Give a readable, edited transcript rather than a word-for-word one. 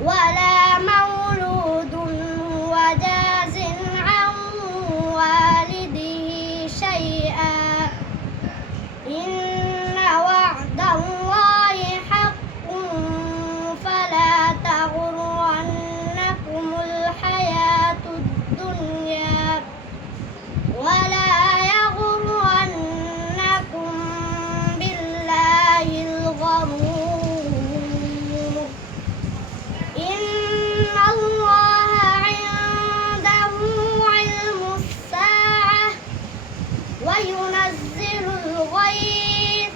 ولا مولود هو جاز عن والده شيئا إن وعد الله حق فلا تغرنكم الحياة الدنيا ولا يغرنكم بالله الغرور إن الله عنده علم الساعة وينزل الغيث